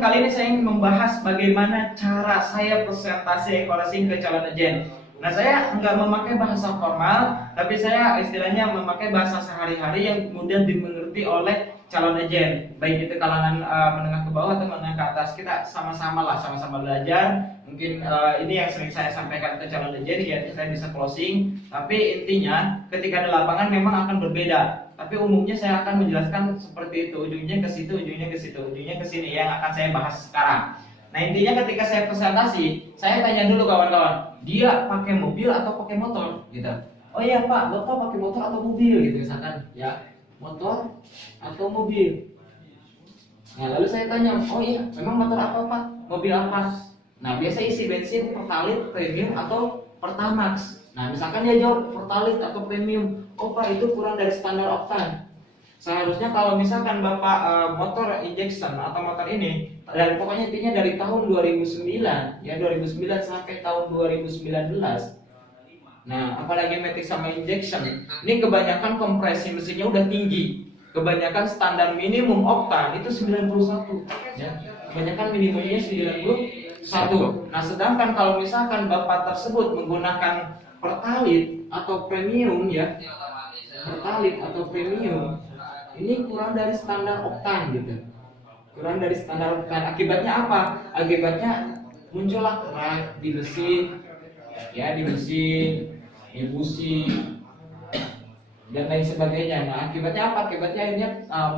teman-teman, kali ini saya ingin membahas bagaimana cara saya presentasi eco-racing ke calon agen. Nah, saya nggak memakai bahasa formal, tapi saya istilahnya memakai bahasa sehari-hari yang mudah dimengerti oleh calon agen. Baik itu kalangan menengah ke bawah atau menengah ke atas, kita sama-sama lah, sama-sama belajar. Mungkin ini yang sering saya sampaikan ke calon agen, ya saya bisa closing. Tapi intinya, ketika di lapangan memang akan berbeda. Tapi umumnya saya akan menjelaskan seperti itu, ujungnya ke situ, ujungnya ke situ, ujungnya ke sini, yang akan saya bahas sekarang. Nah, intinya ketika saya presentasi, saya tanya dulu kawan-kawan, dia pakai mobil atau pakai motor, gitu. Oh iya Pak, Bapak pakai motor atau mobil, gitu misalkan, ya, motor atau mobil. Nah, lalu saya tanya, oh iya, memang motor apa Pak? Mobil apa? Nah, biasa isi bensin Pertalite, Premium atau Pertamax. Nah, misalkan dia jawab Pertalite atau Premium, oh Pak, itu kurang dari standar oktan. Seharusnya kalau misalkan Bapak motor injection atau motor ini, dan pokoknya intinya dari tahun 2009, ya 2009 sampai tahun 2019. Nah, apalagi matic sama injection, ini kebanyakan kompresi mesinnya udah tinggi. Kebanyakan standar minimum oktan itu 91, ya. Kebanyakan minimumnya 91. Nah, sedangkan kalau misalkan Bapak tersebut menggunakan Pertalite atau Premium, ya, Pertalite atau Premium, ini kurang dari standar oktan, gitu. Kurang dari standar oktan. Akibatnya apa? Akibatnya muncullah kerak di mesin, ya, di mesin, di busi, dan lain sebagainya. Nah, akibatnya apa? Akibatnya akhirnya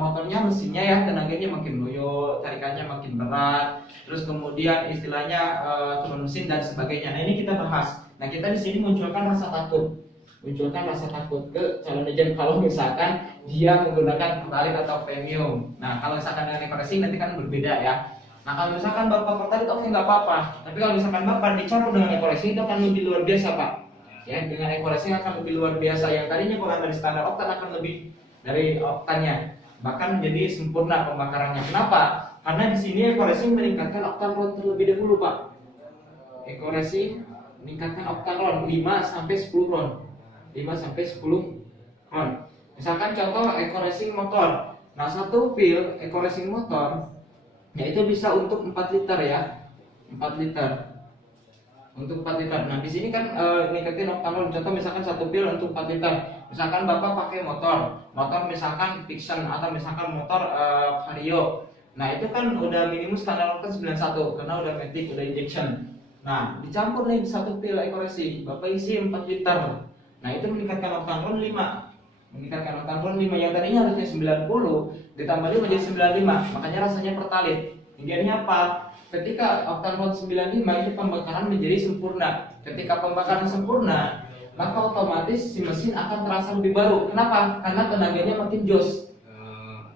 motornya, mesinnya, ya, tenaganya makin loyo, tarikannya makin berat, terus kemudian istilahnya turun mesin dan sebagainya. Nah, ini kita bahas. Nah, kita di sini munculkan rasa takut ke calon agen kalau misalkan dia menggunakan Pertalite atau Premium. Nah, kalau misalkan dengan eco-racing nanti kan berbeda, ya. Nah, kalau misalkan Bapak Pertalite, oke, nggak apa-apa. Tapi kalau misalkan Bapak dicampur dengan eco-racing, itu akan lebih luar biasa, Pak. Ya, dengan eco-racing akan lebih luar biasa. Yang tadinya kurang dari standar oktan akan lebih dari oktannya. Bahkan menjadi sempurna pembakarannya. Kenapa? Karena di sini eco-racing meningkatkan oktan ron terlebih dahulu, Pak. Eco-racing meningkatkan oktan ron 5 sampai 10 ron. 5 sampai 10 ron. Misalkan contoh eco-racing motor. Nah, satu pil eco-racing motor, ya, itu bisa untuk 4 liter, ya. 4 liter. Untuk 4 liter. Nah, di sini kan ningkatin oktan ron. Contoh misalkan satu pil untuk 4 liter. Misalkan Bapak pakai motor misalkan Vixen atau misalkan motor Vario. Nah, itu kan udah minimum standar oktan 91 karena udah matic, udah injection. Nah, dicampur nih satu pil eco-racing, Bapak isi 4 liter. Nah, itu meningkatkan oktan ron 5. Meningkatkan oktan ron 5 yang tadinya harusnya 90 ditambah 5 jadi 95. Makanya rasanya Pertalite. Intinya apa? Ketika oktan ron 95 itu pembakaran menjadi sempurna. Ketika pembakaran sempurna, maka otomatis si mesin akan terasa lebih baru. Kenapa? Karena tenaganya makin jos.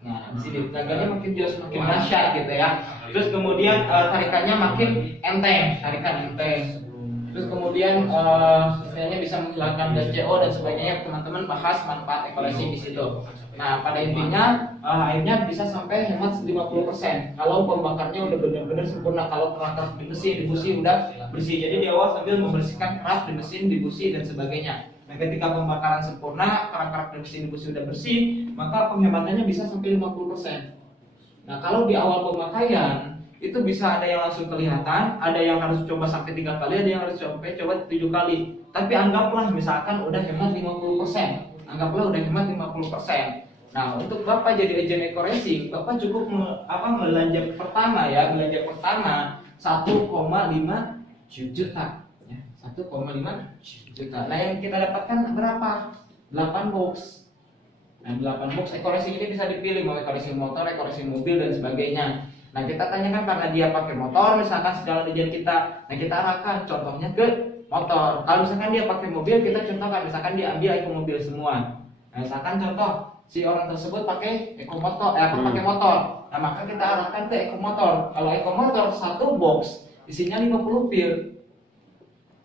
Nah, di sini tenaganya makin jos, makin dahsyat, gitu, ya. Terus kemudian tarikannya makin enteng, tarikan enteng. Terus kemudian istilahnya bisa menghilangkan gas CO dan sebagainya. Teman-teman bahas manfaat eco-racing di situ. Nah, pada intinya akhirnya bisa sampai hemat 50% kalau pembakarnya udah benar-benar sempurna. Kalau kerak-kerak di mesin, di busi udah bersih. Jadi di awal sambil membersihkan kerak di mesin, di busi dan sebagainya. Nah, ketika pembakaran sempurna, kerak-kerak di mesin, di busi udah bersih, maka penghematannya bisa sampai 50%. Nah, kalau di awal pemakaian itu bisa ada yang langsung kelihatan, ada yang harus coba sampai 3 kali, ada yang harus coba 7 kali. Tapi anggaplah misalkan udah hemat 50%. Anggaplah udah hemat 50%. Nah, untuk Bapak jadi agen eco-racing, Bapak cukup belanja pertama, ya, belanja pertama 1,5 juta, ya, 1,5 juta. Nah, yang kita dapatkan berapa? 8 box. Nah, 8 box eco-racing ini bisa dipilih mau eco-racing motor, eco-racing mobil dan sebagainya. Nah, kita tanyakan karena dia pakai motor, misalkan segala tujuan kita. Nah, kita arahkan contohnya ke motor. Kalau misalkan dia pakai mobil, kita contohkan misalkan dia ambil eco mobil semua. Nah, misalkan contoh si orang tersebut pakai eco motor, pakai motor. Nah, maka kita arahkan ke eco motor. Kalau eco motor satu box isinya 50 pil.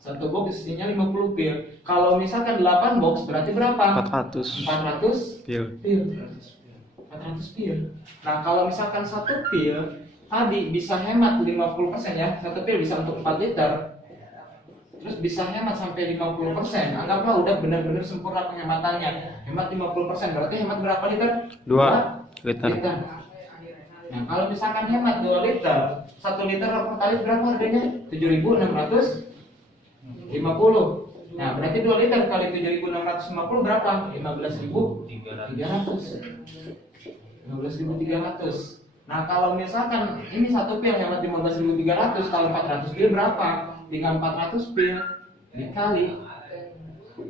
Satu box isinya 50 pil. Kalau misalkan 8 box berarti berapa? 400 pil. 400 pil. Nah, kalau misalkan satu pil tadi bisa hemat 50%, ya. Satu pil bisa untuk 4 liter. Terus bisa hemat sampai 50%. Anggaplah udah benar-benar sempurna penghematannya. Hemat 50%. Berarti hemat berapa liter? 2 liter. Nah, kalau misalkan hemat 2 liter, 1 liter pertalite berapa harganya? 7.650. Nah, berarti 2 liter kali 7.650 berapa? 15.300. 15.300. Nah, kalau misalkan ini satu pil hemat 15.300, kalau 400 pil berapa? Tinggal 400 pil dikali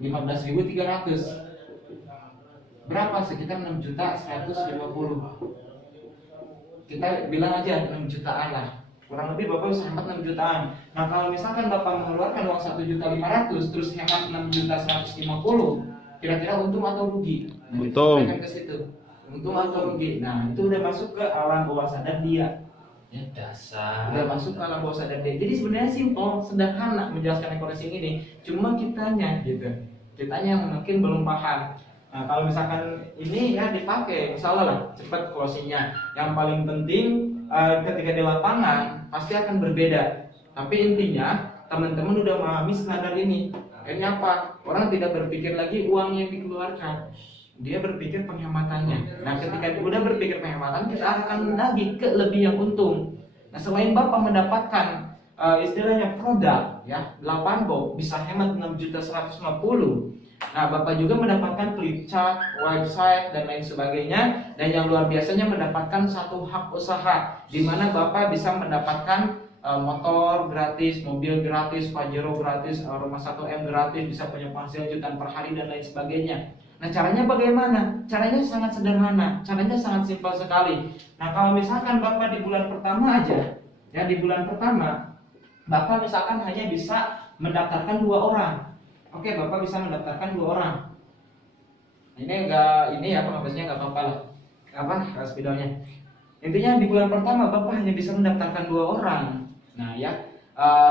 15.300. Berapa? Sekitar 6.150. Kita bilang aja 6 jutaan lah. Kurang lebih Bapak bisa hemat 6 jutaan. Nah, kalau misalkan Bapak mengeluarkan uang 1.500.000 terus hemat 6.150, kira-kira untung atau rugi? Untung. Ke situ. Untung atau rugi. Nah, itu udah masuk ke alam bawah sadar dia. Ya, dasar. Udah masuk ke alam bawah sadar dia. Jadi sebenarnya simpel, sederhana menjelaskan ekorasing ini. Cuma kitanya gitu. Kitanya yang mungkin belum paham. Nah, kalau misalkan ini ya dipakai, misalnya lah cepat closingnya. Yang paling penting ketika di lapangan pasti akan berbeda. Tapi intinya teman-teman udah memahami standar ini. Akhirnya apa? Orang tidak berpikir lagi uang yang dikeluarkan. Dia berpikir penghematannya. Nah, ketika udah berpikir penghematan, kita akan lagi ke lebih yang untung. Nah, selain Bapak mendapatkan istilahnya produk ya 8 box bisa hemat 6.150. Nah, Bapak juga mendapatkan flip chart, website dan lain sebagainya. Dan yang luar biasanya mendapatkan satu hak usaha di mana Bapak bisa mendapatkan motor gratis, mobil gratis, Pajero gratis, rumah 1M gratis, bisa punya penghasilan jutaan per hari dan lain sebagainya. Nah, caranya bagaimana? Caranya sangat sederhana, caranya sangat simpel sekali. Nah, kalau misalkan Bapak di bulan pertama aja, ya di bulan pertama, Bapak misalkan hanya bisa mendaftarkan 2 orang. Oke, Bapak bisa mendaftarkan 2 orang. Ini enggak, ini ya penghabisnya enggak apa-apa lah. Apa spidolnya? Intinya di bulan pertama Bapak hanya bisa mendaftarkan 2 orang. Nah, ya.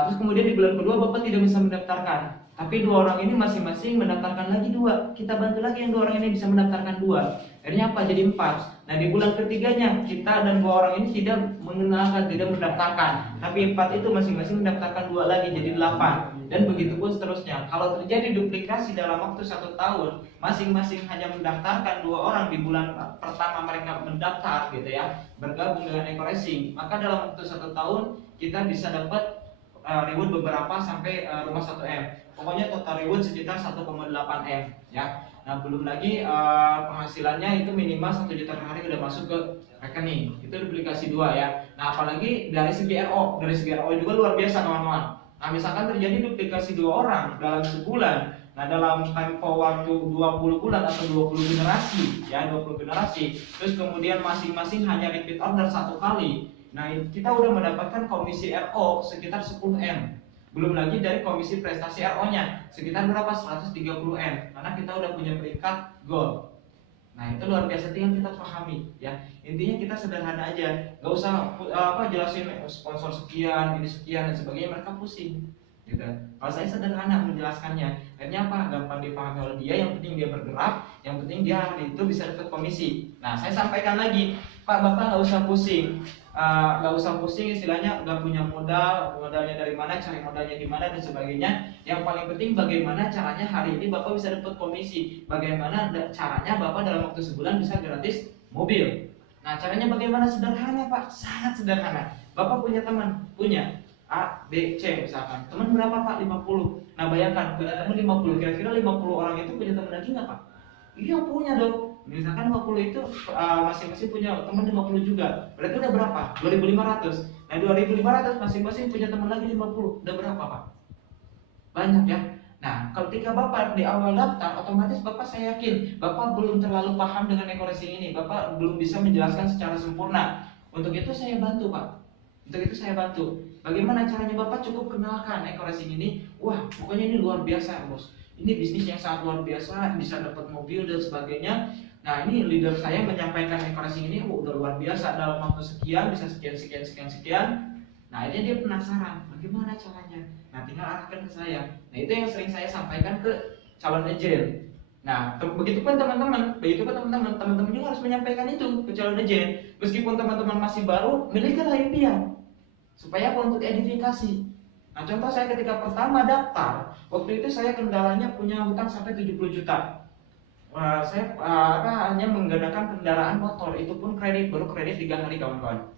Terus kemudian di bulan kedua Bapak tidak bisa mendaftarkan. Tapi 2 orang ini masing-masing mendaftarkan lagi 2. Kita bantu lagi yang 2 orang ini bisa mendaftarkan 2. Akhirnya apa? Jadi 4. Nah, di bulan ketiganya kita dan 2 orang ini tidak mengenalkan, tidak mendaftarkan. Tapi 4 itu masing-masing mendaftarkan 2 lagi jadi 8. Dan begitu pun seterusnya. Kalau terjadi duplikasi dalam waktu 1 tahun, masing-masing hanya mendaftarkan 2 orang di bulan pertama mereka mendaftar gitu ya, bergabung dengan ekoracing, maka dalam waktu 1 tahun kita bisa dapat reward beberapa sampai rumah 1M. Pokoknya total reward sekitar 1,8M ya. Nah, belum lagi penghasilannya itu minimal 1 juta per hari udah masuk ke rekening. Itu duplikasi 2 ya. Nah, apalagi dari segi RO, juga luar biasa kawan-kawan. Nah, misalkan terjadi duplikasi 2 orang dalam sebulan, nah dalam tempo waktu 20 bulan atau 20 generasi ya, 20 generasi, terus kemudian masing-masing hanya repeat order 1 kali. Nah, kita udah mendapatkan komisi RO sekitar 10M. Belum lagi dari komisi prestasi RO-nya sekitar berapa? 130M. Karena kita udah punya peringkat gold. Nah, itu luar biasa, tinggal kita pahami ya. Intinya kita sederhana aja, nggak usah jelasin sponsor sekian, ini sekian dan sebagainya, mereka pusing. Gitu. Kalau saya sederhana menjelaskannya, akhirnya apa? Gampang dipahami oleh dia. Yang penting dia bergerak, yang penting dia hari itu bisa dapat komisi. Nah, saya sampaikan lagi, Pak, Bapak nggak usah pusing. Nggak usah pusing, istilahnya nggak punya modalnya dari mana, cari modalnya di mana dan sebagainya. Yang paling penting bagaimana caranya hari ini Bapak bisa dapat komisi, bagaimana caranya Bapak dalam waktu sebulan bisa gratis mobil. Nah, caranya bagaimana? Sederhana, Pak, sangat sederhana. Bapak punya teman, punya A, B, C misalkan. Teman berapa, Pak? 50. Nah, bayangkan punya teman 50, kira-kira 50 orang itu punya teman lagi nggak, Pak? Iya, punya dong. Misalkan 50 itu masing-masing punya teman 50 juga. Berarti udah berapa? 2.500. Nah, 2.500 masing-masing punya teman lagi 50. Udah berapa, Pak? Banyak ya. Nah, ketika Bapak di awal daftar, otomatis Bapak, saya yakin Bapak belum terlalu paham dengan ekoracing ini. Bapak belum bisa menjelaskan secara sempurna. Untuk itu saya bantu, Pak. Bagaimana caranya? Bapak cukup kenalkan ekoracing ini. Wah, pokoknya ini luar biasa, Bos. Ini bisnis yang sangat luar biasa, bisa dapat mobil dan sebagainya. Nah, ini leader saya menyampaikan ekoracing ini udah luar biasa, dalam waktu sekian bisa sekian. Nah, ini dia penasaran bagaimana caranya. Nah, tinggal arahkan ke saya. Nah, itu yang sering saya sampaikan ke calon agent. Nah, begitupun teman-teman juga harus menyampaikan itu ke calon agent. Meskipun teman-teman masih baru, milikilah impian supaya apa? Untuk edifikasi. Nah, contoh saya ketika pertama daftar, waktu itu saya kendalanya punya hutang sampai 70 juta. Saya hanya menggunakan kendaraan motor, itu pun baru kredit 3 hari kawan-kawan.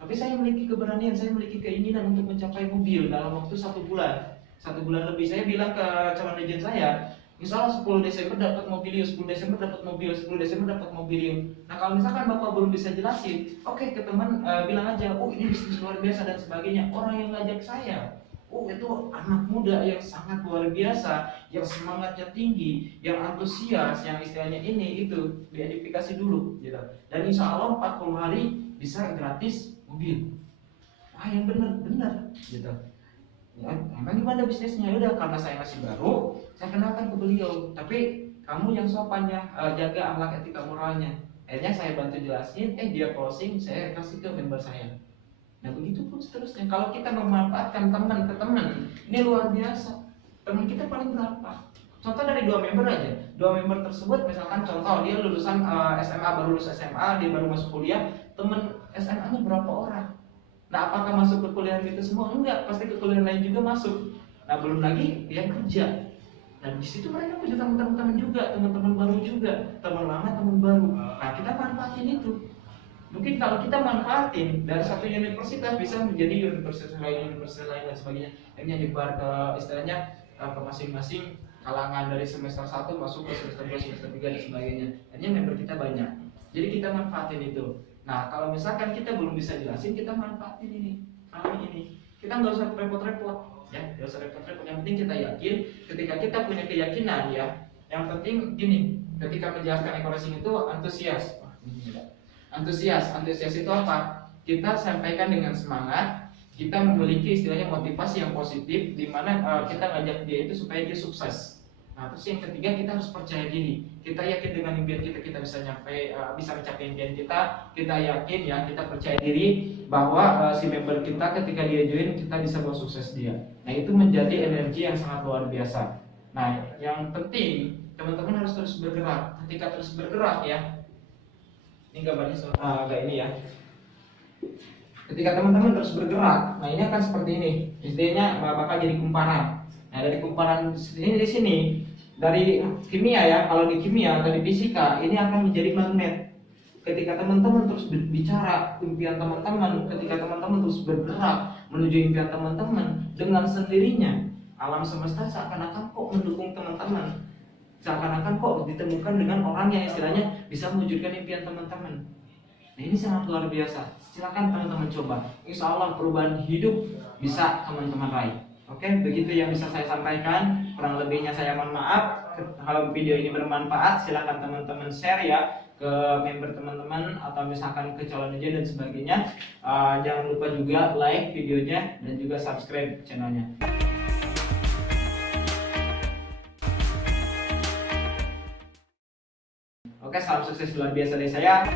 Tapi saya memiliki keberanian, saya memiliki keinginan untuk mencapai mobil dalam waktu 1 bulan. 1 bulan lebih. Saya bilang ke calon agent saya, misalnya 10 Desember dapat mobilium, 10 Desember dapat mobil, 10 Desember dapat mobilium. Nah kalau misalkan Bapak belum bisa jelasin, oke, ke teman bilang aja, oh ini bisnis luar biasa dan sebagainya. Orang yang ngajak saya, oh itu anak muda yang sangat luar biasa, yang semangatnya tinggi, yang antusias, yang istilahnya ini itu diedifikasi dulu gitu. Dan insya Allah 40 hari bisa gratis mobil. Yang benar-benar gitu. Ya, emang gimana bisnisnya? Udah, karena saya masih baru, saya kenalkan ke beliau. Tapi kamu yang sopan ya, jaga akhlak etika moralnya. Akhirnya saya bantu jelasin, dia closing, saya kasih ke member saya. Nah begitu pun seterusnya. Kalau kita memanfaatkan teman ke teman, ini luar biasa. Teman kita paling berapa? Contoh dari 2 member aja. 2 member tersebut, misalkan contoh dia lulusan SMA, baru lulus SMA, dia baru masuk kuliah. Teman SMA-nya berapa orang? Nah apakah masuk ke kuliah itu semua? Enggak, pasti ke kuliah lain juga masuk. Nah belum lagi yang kerja. Nah di situ mereka punya teman-teman juga, teman-teman baru juga, teman lama, teman baru. Nah kita manfaatin itu. Mungkin kalau kita manfaatin dari satu universitas bisa menjadi universitas lain dan sebagainya. Ini nyebar ke istilahnya ke masing-masing kalangan dari semester 1 masuk ke semester 2, semester 3 dan sebagainya. Hanya member kita banyak. Jadi kita manfaatin itu. Nah kalau misalkan kita belum bisa jelasin, kita manfaatin ini. Kita nggak usah repot-repot, ya, nggak usah repot-repot. Yang penting kita yakin. Ketika kita punya keyakinan, ya, yang penting gini. Ketika menjelaskan eco-racing itu antusias. Antusias itu apa? Kita sampaikan dengan semangat. Kita memiliki istilahnya motivasi yang positif, di mana kita ngajak dia itu supaya dia sukses. Nah, terus yang ketiga, kita harus percaya diri. Kita yakin dengan impian kita bisa mencapai impian kita. Kita yakin, ya, kita percaya diri bahwa si member kita ketika dia join, kita bisa bawa sukses dia. Nah, itu menjadi energi yang sangat luar biasa. Nah, yang penting teman-teman harus terus bergerak. Ketika terus bergerak, ya, ini gambarnya agak ini ya. Ketika teman-teman terus bergerak, nah ini akan seperti ini. Istilahnya bakal jadi kumparan. Nah dari kumparan ini di sini, dari kimia ya, kalau di kimia atau di fisika ini akan menjadi magnet. Ketika teman-teman terus berbicara impian teman-teman, ketika teman-teman terus bergerak menuju impian teman-teman, dengan sendirinya alam semesta seakan-akan kok mendukung teman-teman. Seakan-akan kok ditemukan dengan orang yang istilahnya bisa mewujudkan impian teman-teman. Nah ini sangat luar biasa. Silakan teman-teman coba. Insya Allah perubahan hidup bisa teman-teman raih. Oke, begitu yang bisa saya sampaikan. Kurang lebihnya saya mohon maaf. Kalau video ini bermanfaat, silakan teman-teman share ya ke member teman-teman atau misalkan ke calon aja dan sebagainya. Jangan lupa juga like videonya dan juga subscribe channelnya. Oke, salam sukses luar biasa dari saya.